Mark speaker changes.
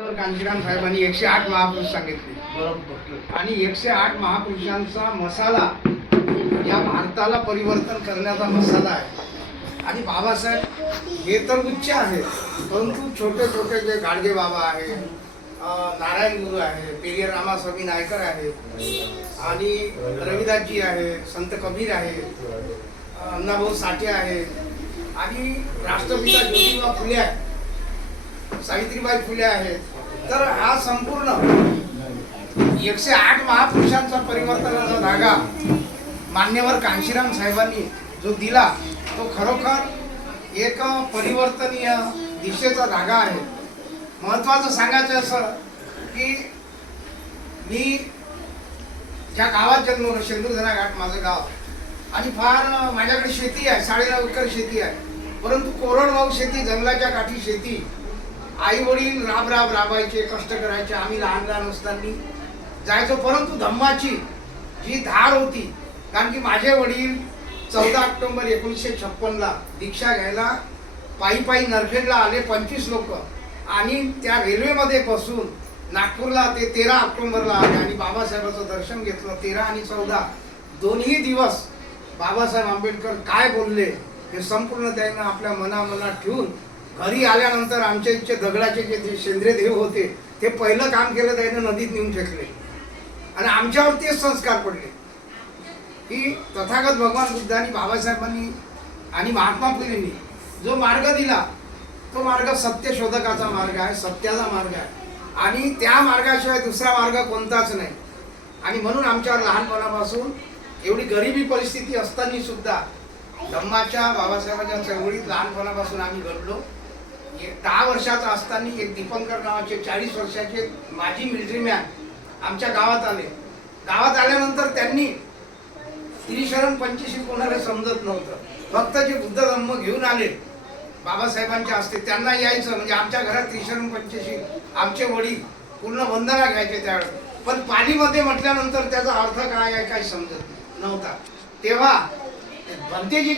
Speaker 1: कांशीराम साहेबांनी एकशे आठ महापुरुष सांगितले.
Speaker 2: बरोबर.
Speaker 1: आणि एकशे आठ महापुरुषांचा मसाला या भारताला परिवर्तन करण्याचा मसाला आहे. आणि बाबासाहेब हे तर उच्च आहेत परंतु छोटे छोटे जे गाडगे बाबा आहे नारायण गुरु आहे पेरियर रामास्वामी नायकर आहेत आणि रविदासजी आहे संत कबीर आहे अण्णाभाऊ साठे आहे आणि राष्ट्रपिता ज्योतिबा फुले आहे सावित्रीबाई फुले आहेत. तर हा संपूर्ण एकशे आठ महापुरुषांचा परिवर्तनाचा धागा मान्यवर कांशीराम साहेबांनी जो दिला तो खरोखर एक परिवर्तनीय दिशेचा धागा आहे. महत्वाचं सांगायचं असं की मी ज्या गावात जन्मलो शेंदूरधना घाट माझं गाव आणि फार माझ्याकडे शेती आहे साडेनऊ एकर शेती आहे. परंतु कोरडवाहू शेती जंगलाच्या काठी शेती आई वडील राब राब राबायचे कष्ट करायचे आम्ही लहान लहान असताना. जायचो परंतु धम्माची जी धार होती कारण की माझे वडील चौदा ऑक्टोंबर एकोणीसशे छप्पनला दीक्षा घ्यायला पायी पायी नरखेडला आले पंचवीस लोक. आणि त्या रेल्वेमध्ये बसून नागपूरला ते तेरा ऑक्टोंबरला आले आणि बाबासाहेबाचं दर्शन घेतलं तेरा आणि चौदा. दोन्ही दिवस बाबासाहेब आंबेडकर काय बोलले हे संपूर्ण त्यांना आपल्या मनामनात ठेवून घरी आल्यानंतर आमच्या इथचे दगडाचे जे सेंद्रिय देव होते ते पहिलं काम केलं त्याने नदीत नेऊन फेकले. आणि आमच्यावर तेच संस्कार पडले. की तथागत भगवान बुद्धांनी बाबासाहेबांनी आणि महात्मा फुलेंनी जो मार्ग दिला तो मार्ग सत्य शोधकाचा मार्ग आहे सत्याचा मार्ग आहे. आणि त्या मार्गाशिवाय दुसरा मार्ग कोणताच नाही. आणि म्हणून आमच्यावर लहानपणापासून एवढी गरिबी परिस्थिती असताना सुद्धा धम्माच्या बाबासाहेबांच्या चळवळीत लहानपणापासून आम्ही घडलो. एक दहा वर्षाचा असताना एक दीपंकर नावाचे चाळीस वर्षाचे माजी मिलिटरी मॅन आमच्या गावात आले. गावात आल्यानंतर त्यांनी त्रिशरण पंचशील कोणाला समजत नव्हतं. फक्त जे बुद्ध धम्म घेऊन आले बाबासाहेबांच्या असते त्यांना यायचं म्हणजे आमच्या घरात त्रिशरण पंचशील आमचे वडील पूर्ण वंदना घ्यायचे त्यावेळेस. पण पालीमध्ये म्हटल्यानंतर त्याचा अर्थ काय आहे काही समजत नव्हता. तेव्हा भंतेजी